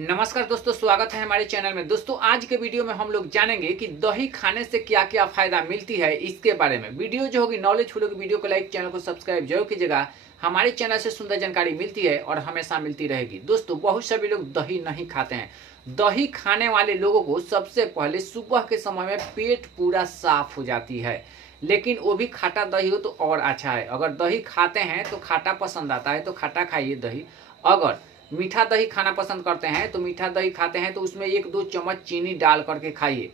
नमस्कार दोस्तों, स्वागत है हमारे चैनल में। दोस्तों आज के वीडियो में हम लोग जानेंगे कि दही खाने से क्या क्या फायदा मिलती है इसके बारे में। वीडियो जो होगी नॉलेजफुल होगी, वीडियो को लाइक, चैनल को सब्सक्राइब जरूर कीजिएगा। हमारे चैनल से सुंदर जानकारी मिलती है और हमेशा मिलती रहेगी। दोस्तों बहुत सभी लोग दही नहीं खाते हैं। दही खाने वाले लोगों को सबसे पहले सुबह के समय में पेट पूरा साफ हो जाती है, लेकिन वो भी खट्टा दही हो तो और अच्छा है। अगर दही खाते हैं तो खट्टा पसंद आता है तो खट्टा खाइए दही। अगर मीठा दही खाना पसंद करते हैं तो मीठा दही खाते हैं तो उसमें 1-2 चम्मच चीनी डाल करके खाइए।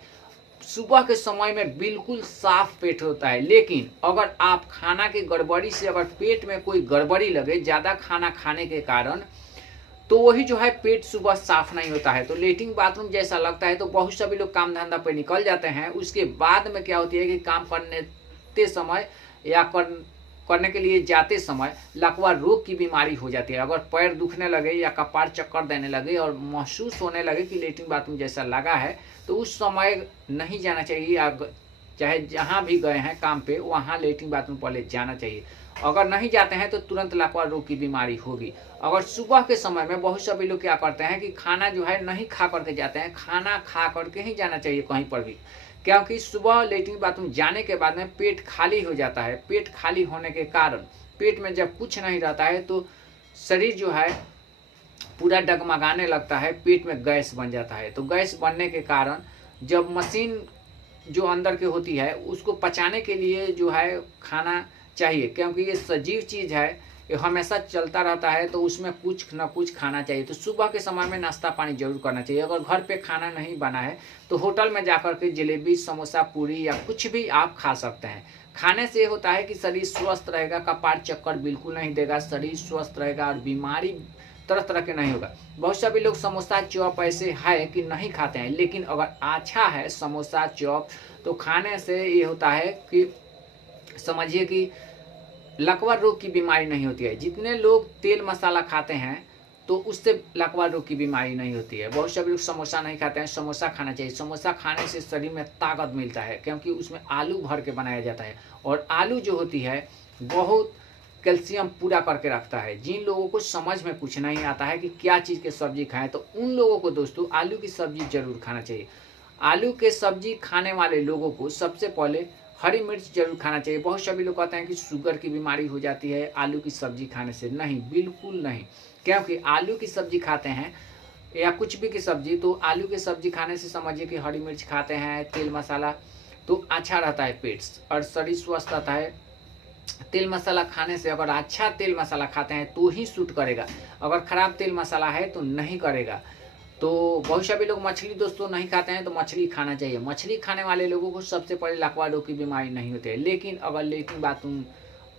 सुबह के समय में बिल्कुल साफ पेट होता है। लेकिन अगर आप खाना की गड़बड़ी से अगर पेट में कोई गड़बड़ी लगे ज़्यादा खाना खाने के कारण, तो वही जो है पेट सुबह साफ नहीं होता है, तो लेटरिन बाथरूम जैसा लगता है। तो बहुत सभी लोग काम धंधा पे निकल जाते हैं। उसके बाद में क्या होती है कि काम करने समय या करने के लिए जाते समय लकवा रोग की बीमारी हो जाती है। अगर पैर दुखने लगे या कपार चक्कर देने लगे और महसूस होने लगे कि लेटरिन बाथरूम जैसा लगा है, तो उस समय नहीं जाना चाहिए। चाहे जहाँ भी गए हैं काम पे, वहाँ लेटरिन बाथरूम पहले जाना चाहिए। अगर नहीं जाते हैं तो तुरंत लकवा रोग की बीमारी होगी। अगर सुबह के समय में बहुत सभी लोग क्या करते हैं कि खाना जो है नहीं खा करके जाते हैं, खाना खा करके ही जाना चाहिए कहीं पर भी, क्योंकि सुबह लेटरिन बाथरूम जाने के बाद में पेट खाली हो जाता है। पेट खाली होने के कारण पेट में जब कुछ नहीं रहता है तो शरीर जो है पूरा डगमगाने लगता है, पेट में गैस बन जाता है। तो गैस बनने के कारण जब मशीन जो अंदर की होती है उसको पचाने के लिए जो है खाना चाहिए, क्योंकि ये सजीव चीज़ है, ये हमेशा चलता रहता है, तो उसमें कुछ ना कुछ खाना चाहिए। तो सुबह के समय में नाश्ता पानी जरूर करना चाहिए। अगर घर पे खाना नहीं बना है तो होटल में जाकर के जलेबी, समोसा, पूरी या कुछ भी आप खा सकते हैं। खाने से होता है कि शरीर स्वस्थ रहेगा, कपार चक्कर बिल्कुल नहीं देगा, शरीर स्वस्थ रहेगा और बीमारी तरह तरह के नहीं होगा। बहुत सभी लोग समोसा चॉप ऐसे है कि नहीं खाते हैं, लेकिन अगर अच्छा है समोसा चॉप तो खाने से ये होता है कि समझिए कि लकवा रोग की बीमारी नहीं होती है। जितने लोग तेल मसाला खाते हैं तो उससे लकवा रोग की बीमारी नहीं होती है। बहुत सभी लोग समोसा नहीं खाते हैं, समोसा खाना चाहिए। समोसा खाने से शरीर में ताकत मिलता है, क्योंकि उसमें आलू भर के बनाया जाता है और आलू जो होती है बहुत कैल्शियम पूरा करके रखता है। जिन लोगों को समझ में कुछ नहीं आता है कि क्या चीज़ की सब्जी खाएं, तो उन लोगों को दोस्तों आलू की सब्जी जरूर खाना चाहिए। आलू के सब्जी खाने वाले लोगों को सबसे पहले हरी मिर्च जरूर खाना चाहिए। बहुत सभी लोग कहते हैं कि शुगर की बीमारी हो जाती है आलू की सब्जी खाने से। नहीं, बिल्कुल नहीं, क्योंकि आलू की सब्जी खाते हैं या कुछ भी की सब्जी, तो आलू की सब्जी खाने से समझिए कि हरी मिर्च खाते हैं, तेल मसाला, तो अच्छा रहता है पेट और शरीर स्वस्थ रहता है। तेल मसाला खाने से, अगर अच्छा तेल मसाला खाते हैं तो ही सूट करेगा, अगर ख़राब तेल मसाला है तो नहीं करेगा। तो बहुत सभी लोग मछली दोस्तों नहीं खाते हैं, तो मछली खाना चाहिए। मछली खाने वाले लोगों को सबसे पहले लकवा रोग की बीमारी नहीं होती है। लेकिन अगर लेटरिन बाथरूम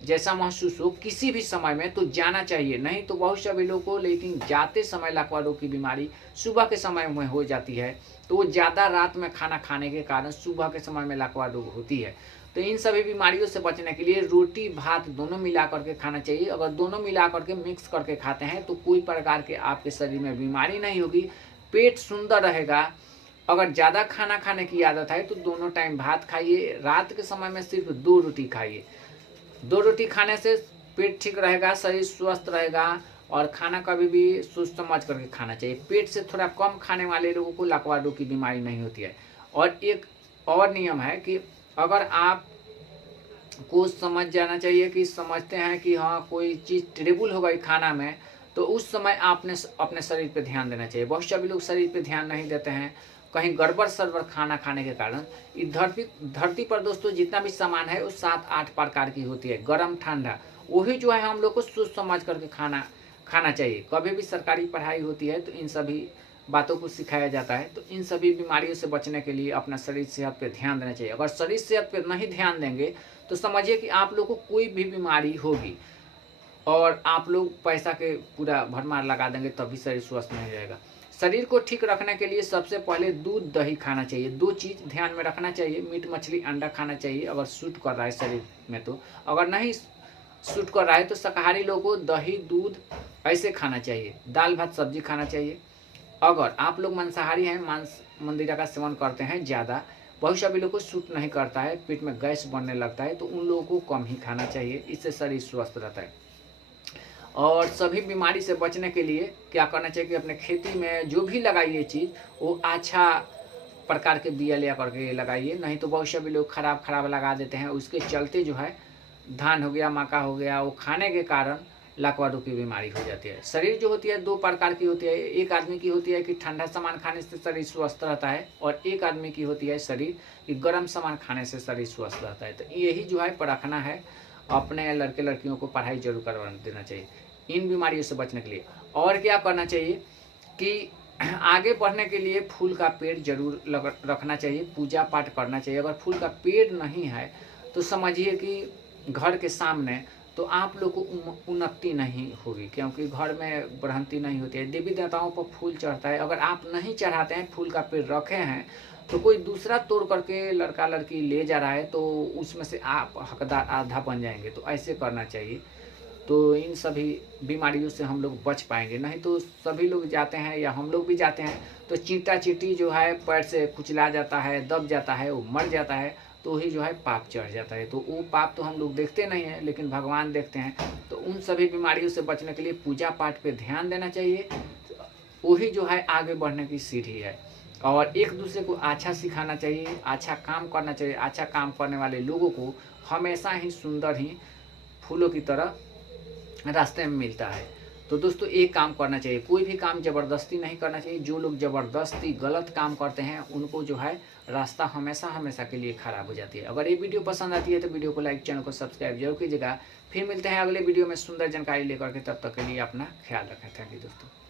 जैसा महसूस हो किसी भी समय में तो जाना चाहिए, नहीं तो बहुत सभी लोगों को लेटरिन जाते समय लकवा रोग की बीमारी सुबह के समय में हो जाती है। तो वो ज़्यादा रात में खाना खाने के कारण सुबह के समय में लकवा रोग होती है। तो इन सभी बीमारियों से बचने के लिए रोटी भात दोनों मिला करके खाना चाहिए। अगर दोनों मिला करके मिक्स करके खाते हैं तो कोई प्रकार के आपके शरीर में बीमारी नहीं होगी, पेट सुंदर रहेगा। अगर ज़्यादा खाना खाने की आदत है तो दोनों टाइम भात खाइए, रात के समय में सिर्फ 2 रोटी खाइए। 2 रोटी खाने से पेट ठीक रहेगा, शरीर स्वस्थ रहेगा और खाना कभी भी सोच समझ करके खाना चाहिए। पेट से थोड़ा कम खाने वाले लोगों को लकवा रोग की बीमारी नहीं होती है। और एक और नियम है कि अगर आप को समझ जाना चाहिए कि समझते हैं कि हाँ कोई चीज़ टेबल हो गई खाना में, तो उस समय आपने अपने शरीर पे ध्यान देना चाहिए। बहुत सभी लोग शरीर पे ध्यान नहीं देते हैं, कहीं गड़बड़ सड़बड़ खाना खाने के कारण। इस धरती पर दोस्तों जितना भी सामान है वो 7-8 प्रकार की होती है, गर्म ठंडा, वही जो है हम लोग को सोच समझ करके खाना चाहिए। कभी भी सरकारी पढ़ाई होती है तो इन सभी बातों को सिखाया जाता है। तो इन सभी बीमारियों से बचने के लिए अपना शरीर सेहत पे ध्यान देना चाहिए। अगर शरीर सेहत पे नहीं ध्यान देंगे तो समझिए कि आप लोग को कोई भी बीमारी होगी और आप लोग पैसा के पूरा भरमार लगा देंगे तब भी शरीर स्वस्थ नहीं रहेगा। शरीर को ठीक रखने के लिए सबसे पहले दूध दही खाना चाहिए। 2 चीज़ ध्यान में रखना चाहिए, मीट मछली अंडा खाना चाहिए अगर सूट कर रहा है शरीर में। तो अगर नहीं सूट कर रहा है तो शाकाहारी लोगों को दही दूध ऐसे खाना चाहिए। दाल भात सब्जी खाना चाहिए। अगर आप लोग मांसाहारी हैं, मांस मंदिरा का सेवन करते हैं ज़्यादा, बहुत सभी लोग को सूट नहीं करता है, पेट में गैस बनने लगता है, तो उन लोगों को कम ही खाना चाहिए। इससे शरीर स्वस्थ रहता है। और सभी बीमारी से बचने के लिए क्या करना चाहिए कि अपने खेती में जो भी लगाइए चीज़ वो अच्छा प्रकार के बिया लिया करके लगाइए। नहीं तो बहुत सभी लोग खराब लगा देते हैं, उसके चलते जो है धान हो गया मक्का हो गया वो खाने के कारण लाखों रुपये बीमारी हो जाती है। शरीर जो होती है 2 प्रकार की होती है। एक आदमी की होती है कि ठंडा सामान खाने से शरीर स्वस्थ रहता है, और एक आदमी की होती है शरीर कि गर्म सामान खाने से शरीर स्वस्थ रहता है। तो यही जो है परखना है। अपने लड़के लड़कियों को पढ़ाई जरूर करवा देना चाहिए इन बीमारियों से बचने के लिए। और क्या करना चाहिए कि आगे बढ़ने के लिए फूल का पेड़ जरूर रखना चाहिए, पूजा पाठ करना चाहिए। अगर फूल का पेड़ नहीं है तो समझिए कि घर के सामने तो आप लोग को उन्नति नहीं होगी, क्योंकि घर में बढ़ंती नहीं होती है। देवी देवताओं पर फूल चढ़ता है, अगर आप नहीं चढ़ाते हैं, फूल का पेड़ रखे हैं तो कोई दूसरा तोड़ करके लड़का लड़की ले जा रहा है तो उसमें से आप हकदार आधा बन जाएंगे। तो ऐसे करना चाहिए, तो इन सभी बीमारियों से हम लोग बच पाएंगे। नहीं तो सभी लोग जाते हैं या हम लोग भी जाते हैं तो चींटा चींटी जो है पैर से कुचला जाता है, दब जाता है, वो मर जाता है, तो ही जो है पाप चढ़ जाता है। तो वो पाप तो हम लोग देखते नहीं हैं, लेकिन भगवान देखते हैं। तो उन सभी बीमारियों से बचने के लिए पूजा पाठ पे ध्यान देना चाहिए। वही जो है आगे बढ़ने की सीढ़ी है। और एक दूसरे को अच्छा सिखाना चाहिए, अच्छा काम करना चाहिए। अच्छा काम करने वाले लोगों को हमेशा ही सुंदर ही फूलों की तरह रास्ते में मिलता है। तो दोस्तों एक काम करना चाहिए, कोई भी काम ज़बरदस्ती नहीं करना चाहिए। जो लोग ज़बरदस्ती गलत काम करते हैं उनको जो है रास्ता हमेशा के लिए ख़राब हो जाती है। अगर ये वीडियो पसंद आती है तो वीडियो को लाइक, चैनल को सब्सक्राइब जरूर कीजिएगा। फिर मिलते हैं अगले वीडियो में सुंदर जानकारी लेकर के, तब तक के लिए अपना ख्याल रखें। थैंक यू दोस्तों।